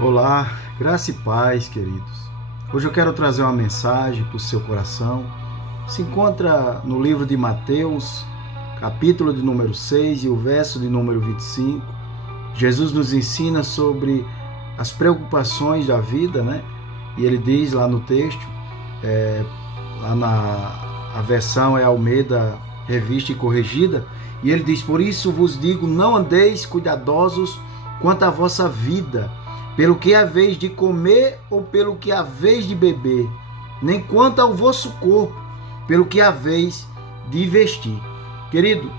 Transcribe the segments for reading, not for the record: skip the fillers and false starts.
Olá, graça e paz, queridos. Hoje eu quero trazer uma mensagem para o seu coração. Se encontra no livro de Mateus, capítulo de número 6 e o verso de número 25. Jesus nos ensina sobre as preocupações da vida, né? E ele diz lá no texto, a versão é Almeida, revista e corrigida, e ele diz: por isso vos digo, não andeis cuidadosos quanto à vossa vida, pelo que haveis de comer ou pelo que haveis de beber, nem quanto ao vosso corpo, pelo que haveis de vestir. Querido,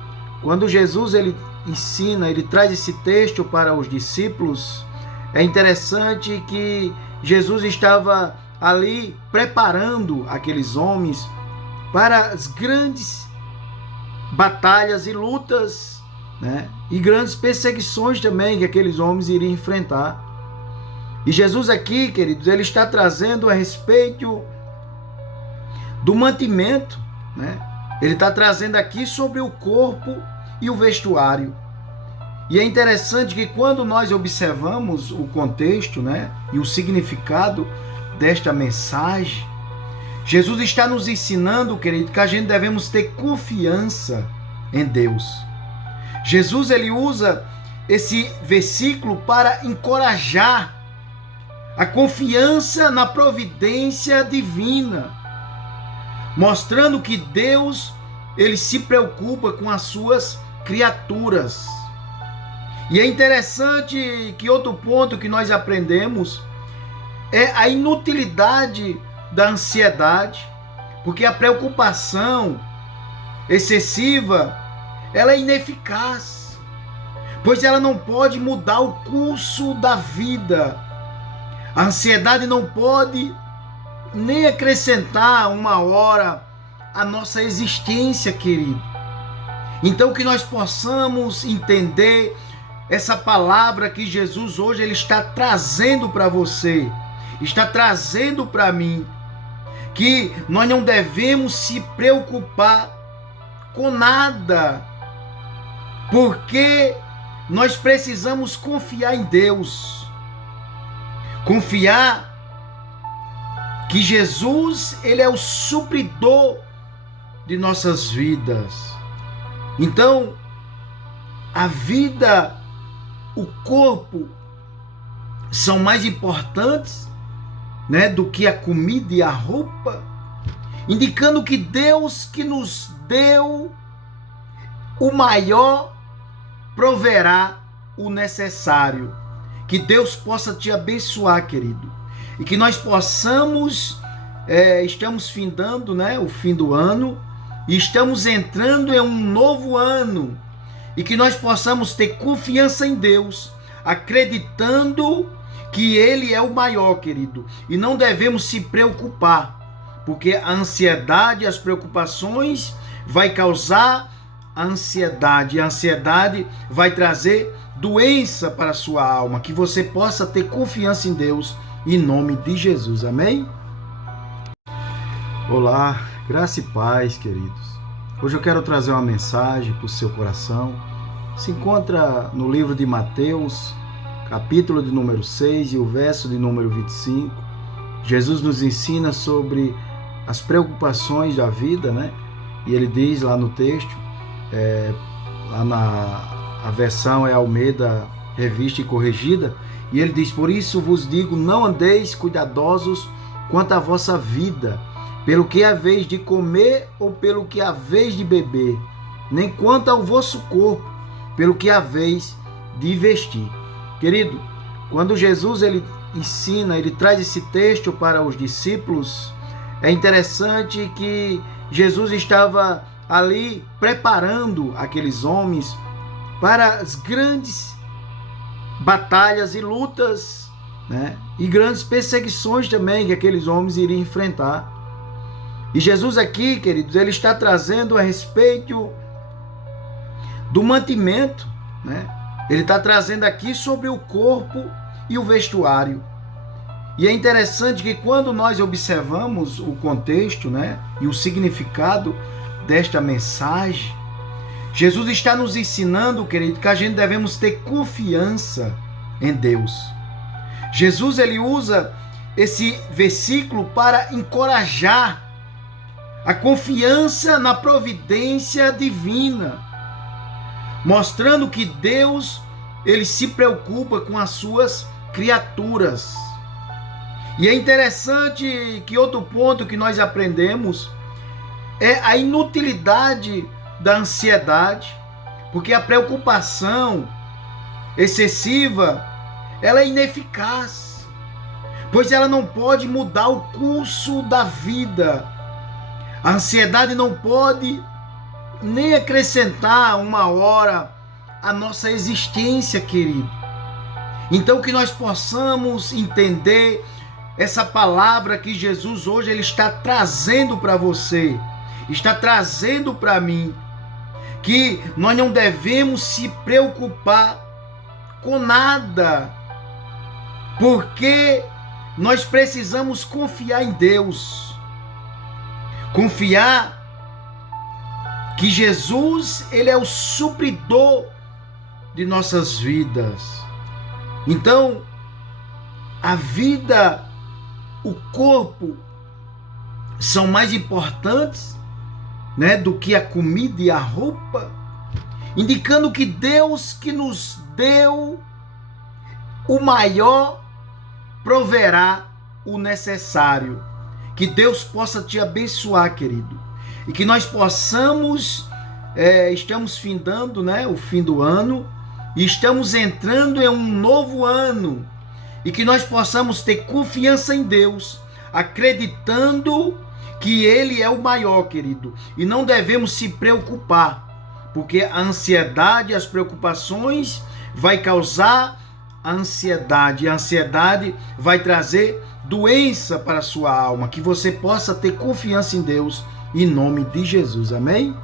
quando Jesus ele ensina, ele traz esse texto para os discípulos, é interessante que Jesus estava ali preparando aqueles homens para as grandes batalhas e lutas, né? E grandes perseguições também que aqueles homens iriam enfrentar. E Jesus aqui, queridos, ele está trazendo a respeito do mantimento, né? Ele está trazendo aqui sobre o corpo e o vestuário. E é interessante que quando nós observamos o contexto, né, e o significado desta mensagem, Jesus está nos ensinando, querido, que a gente devemos ter confiança em Deus. Jesus ele usa esse versículo para encorajar a confiança na providência divina, mostrando que Deus ele se preocupa com as suas criaturas. E é interessante que outro ponto que nós aprendemos é a inutilidade da ansiedade, porque a preocupação excessiva ela é ineficaz, pois ela não pode mudar o curso da vida. A ansiedade não pode nem acrescentar uma hora à nossa existência, querido. Então que nós possamos entender essa palavra que Jesus hoje ele está trazendo para você, está trazendo para mim, que nós não devemos se preocupar com nada, porque nós precisamos confiar em Deus. Confiar que Jesus, ele é o supridor de nossas vidas. Então, a vida, o corpo são mais importantes, né, do que a comida e a roupa, indicando que Deus que nos deu o maior proverá o necessário. Que Deus possa te abençoar, querido. E que nós possamos, estamos findando, né, o fim do ano, e estamos entrando em um novo ano. E que nós possamos ter confiança em Deus, acreditando que Ele é o maior, querido. E não devemos se preocupar, porque a ansiedade, as preocupações vai causar a ansiedade. E a ansiedade vai trazer doença para a sua alma. Que você possa ter confiança em Deus, em nome de Jesus. Amém? Olá, graça e paz, queridos. Hoje eu quero trazer uma mensagem para o seu coração. Se encontra no livro de Mateus, capítulo de número 6 e o verso de número 25. Jesus nos ensina sobre as preocupações da vida, né? E ele diz lá no texto, a versão é Almeida, revista e corrigida, e ele diz: por isso vos digo, não andeis cuidadosos quanto à vossa vida, pelo que haveis de comer ou pelo que haveis de beber, nem quanto ao vosso corpo, pelo que haveis de vestir. Querido, quando Jesus ele ensina, ele traz esse texto para os discípulos, é interessante que Jesus estava ali preparando aqueles homens para as grandes batalhas e lutas, né? E grandes perseguições também que aqueles homens iriam enfrentar. E Jesus aqui, queridos, ele está trazendo a respeito do mantimento, né? Ele está trazendo aqui sobre o corpo e o vestuário. E é interessante que quando nós observamos o contexto, né, e o significado desta mensagem, Jesus está nos ensinando, querido, que a gente devemos ter confiança em Deus. Jesus ele usa esse versículo para encorajar a confiança na providência divina, mostrando que Deus ele se preocupa com as suas criaturas. E é interessante que outro ponto que nós aprendemos é a inutilidade da ansiedade, porque a preocupação excessiva, ela é ineficaz, pois ela não pode mudar o curso da vida. A ansiedade não pode nem acrescentar uma hora à nossa existência, querido. Então que nós possamos entender essa palavra que Jesus hoje ele está trazendo para você, está trazendo para mim, que nós não devemos se preocupar com nada, porque nós precisamos confiar em Deus, confiar que Jesus ele é o supridor de nossas vidas. Então, a vida, o corpo são mais importantes, né, do que a comida e a roupa, indicando que Deus que nos deu o maior proverá o necessário. Que Deus possa te abençoar, querido, e que nós possamos, estamos findando, né, o fim do ano, e estamos entrando em um novo ano, e que nós possamos ter confiança em Deus, acreditando que Ele é o maior, querido, e não devemos se preocupar, porque a ansiedade, as preocupações vai causar ansiedade, e a ansiedade vai trazer doença para a sua alma. Que você possa ter confiança em Deus, em nome de Jesus, amém?